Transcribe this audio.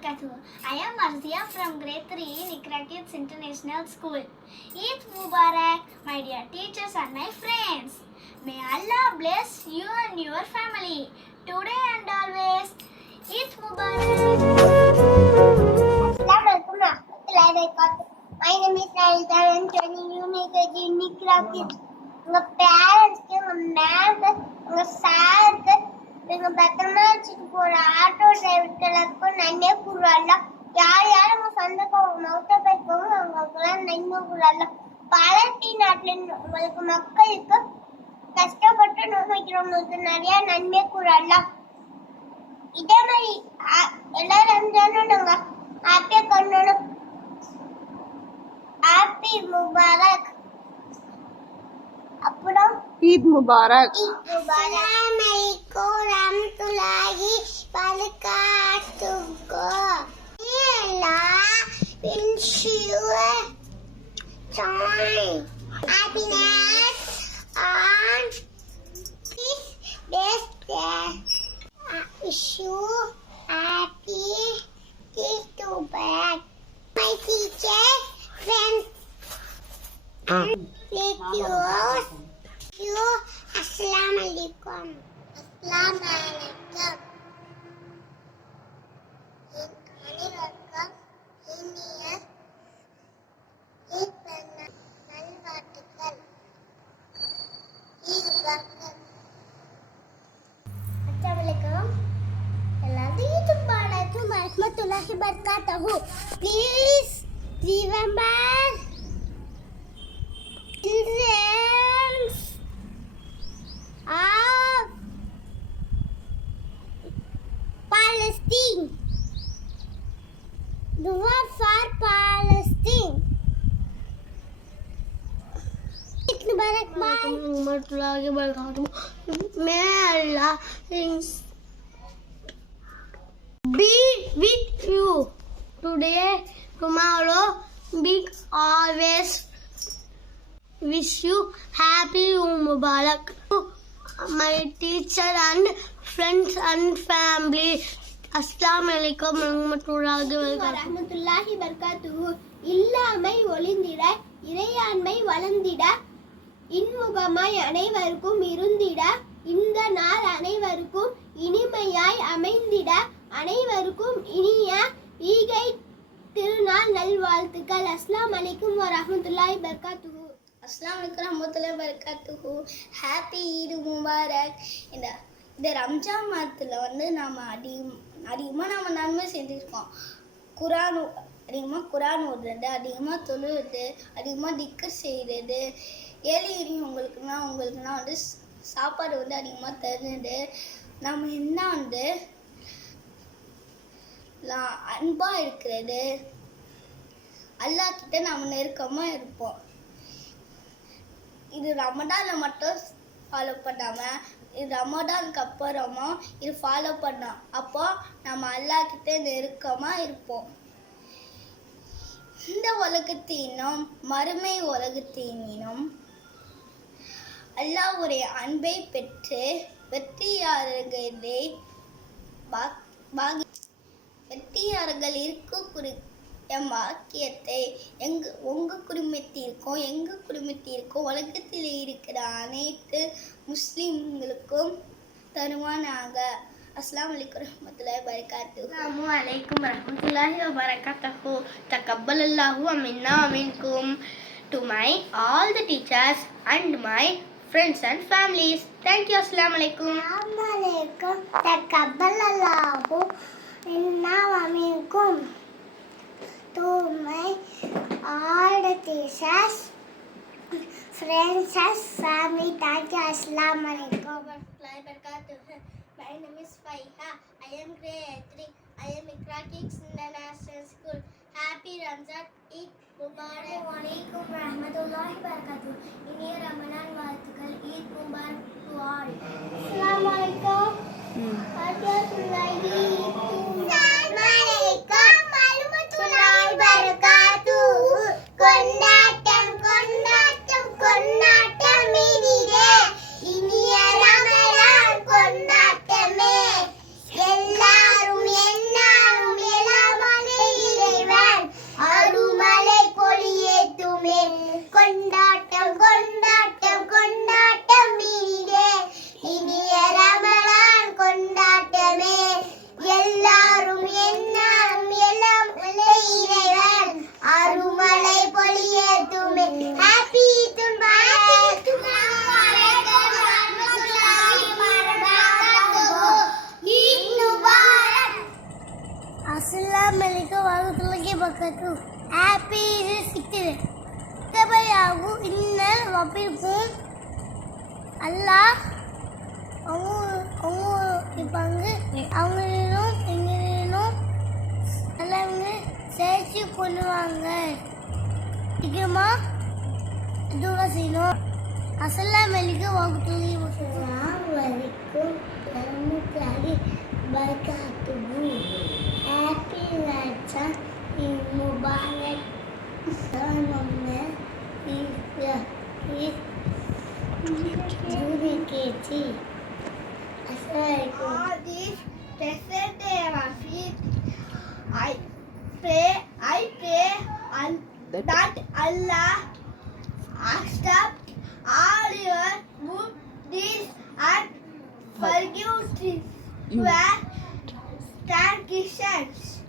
wabarakatuh. I am Marzia from grade 3 in Iqra Kids International School. Eid Mubarak, my dear teachers and my friends. May Allah bless you and your family. Today and always, Eid Mubarak. Assalamualaikum warahmatullahi wabarakatuh. My name is Raisa. I am joining you in Iqra Kids. உங்க பேரண்ட்ஸ்க்கு, உங்க மேம்க்கு, உங்க சாருக்கு, நீங்க பத்திரமா வச்சுட்டு போற auto டிரைவர்களுக்கும் நன்மை கூறலாம். யார் யார் உங்க சொந்தக்காரங்க மௌத்த போயிருக்கோங்க அவங்களுக்கெல்லாம் நன்மை கூறலாம். பாலஸ்தீன் நாட்டில் உங்களுக்கு மக்களுக்கு கஷ்டப்பட்டு நோய்க்கிறவங்களுக்கு நிறைய நன்மை கூறலாம். இதே மாதிரி எல்லா ரம்ஜானும் நாங்க ஹாப்பியா கொண்டாடணும். Happy Mubarak. அப்புறம் ईद मुबारक. Assalamualaikum warahmatullahi wabarakatuh. Wish you joy, happiness on this best day. Wish you happy Eid Mubarak. My teacher, friends, lecturers. Assalamualaikum. Assalamualaikum. அனைவருக்கும் இனிய ஈத் நல்வாழ்த்துக்கள். ஈத் முபாரக். அஸ்ஸலாமுஅலைக்கும். எல்லாரும் ஈத் முபாரக் வரஹ்மத்துல்லாஹி வபரகாத்துஹு. Please remember children of Palestine. Dua for Palestine. Eid Mubarak. May Allah be with you today, tomorrow, big always. Wish you happy Mubarak. My teacher and friends and family. Assalamualaikum warahmatullahi wabarakatuh. இல்லாமை ஒளிந்திட, இறையாண்மை வளர்ந்திட, இன்முகமாய் அனைவருக்கும் இருந்திட, இந்த நாள் அனைவருக்கும் இனிமையாய் அமைந்திட, அனைவருக்கும் இனிய ஈகை திருநாள் நல்வாழ்த்துக்கள். அஸ்ஸலாமுஅலைக்கும் வரஹ்மத்துல்லாஹி வபரகாத்துஹு. அஸ்ஸலாமுஅலைக்கும் வரஹ்மத்துல்லாஹி வபரகாத்துஹு. Happy Eid Mubarak. இந்த ரம்ஜான் மாதத்தில் நாம் அதிகமாக நம்ம நன்மை செஞ்சுருக்கோம். அதிகமாக குரான் ஓடுறது, அதிகமாக தொழுவது, அதிகமாக திக்ர் செய்கிறது, ஏழை உங்களுக்குனா சாப்பாடு அதிகமாக தருது. நம்ம என்ன அன்பாக இருக்கிறது, அல்லாஹ் கிட்ட நம்ம நெருக்கமாக இருப்போம். இது ரமடானில் மட்டும் ஃபாலோ பண்ணாமல் இது ரமடானுக்கு அப்புறமும் இது ஃபாலோ பண்ணோம். அப்போ நம்ம அல்லாஹ் கிட்ட நெருக்கமாக இருப்போம். இந்த உலகத்தினும் மறுமை உலகத்தினும் அல்லாஹ்வுடைய அன்பை பெற்று வெற்றியாளர்கள் இருக்கக்கூடிய வாக்கியத்தை உங்கள் குடும்பத்திற்கும் எங்கள் குடும்பத்திற்கும் உலகத்தில் இருக்கிற அனைத்து முஸ்லிம்களுக்கும் தருவானாக. அஸ்ஸலாமுஅலைக்கும் வரஹ்மத்துல்லாஹி வபரகாத்துஹு. அஸ்ஸலாமுஅலைக்கும் வரஹ்மத்துல்லாஹி வபரகாத்துஹு. தகப்பலல்லாஹு மின்னா மின்கும். To all the teachers and my friends and families. Thank you. Assalamualaikum. Assalamualaikum. Taqabbalallahu minna wa minkum. To all the teachers, friends and family. Thank you. Assalamualaikum warahmatullahi wabarakatuh. My name is Faiha. I am grade 3. I am Iqra Kids International School. Happy Ramzan Eid Mubarak. Assalamualaikum warahmatullahi wabarakatuh. Ini Ramadan வாழ்த்துக்கள். Eid Mubarak to all. Assalamualaikum. கொண்டாட்டம் கொண்டாட்டம் கொண்டாட்டம் இனிதே. இனிய ரமலான் கொண்டாட்டமே. எல்லாரும் என்னாலும் எல்லாம் عليكم ورحمة الله وبركاته. Happy Eid தபையாகும் இன்னல் வப்பிற்கும் அல்லாஹ் அவங்க இருப்பாங்க. அவங்களிலும் எங்களிலும் எல்லாமே சேர்த்து கொள்ளுவாங்க. சீக்கிரமா துவா செய்யணும். அஸ்ஸலாமு அலைக்கும் வரஹ்மத்துல்லாஹி வபரகாத்துஹு. Happy Ramzan Mubarak. I pray that Allah accept all your good deeds and forgive your transgressions.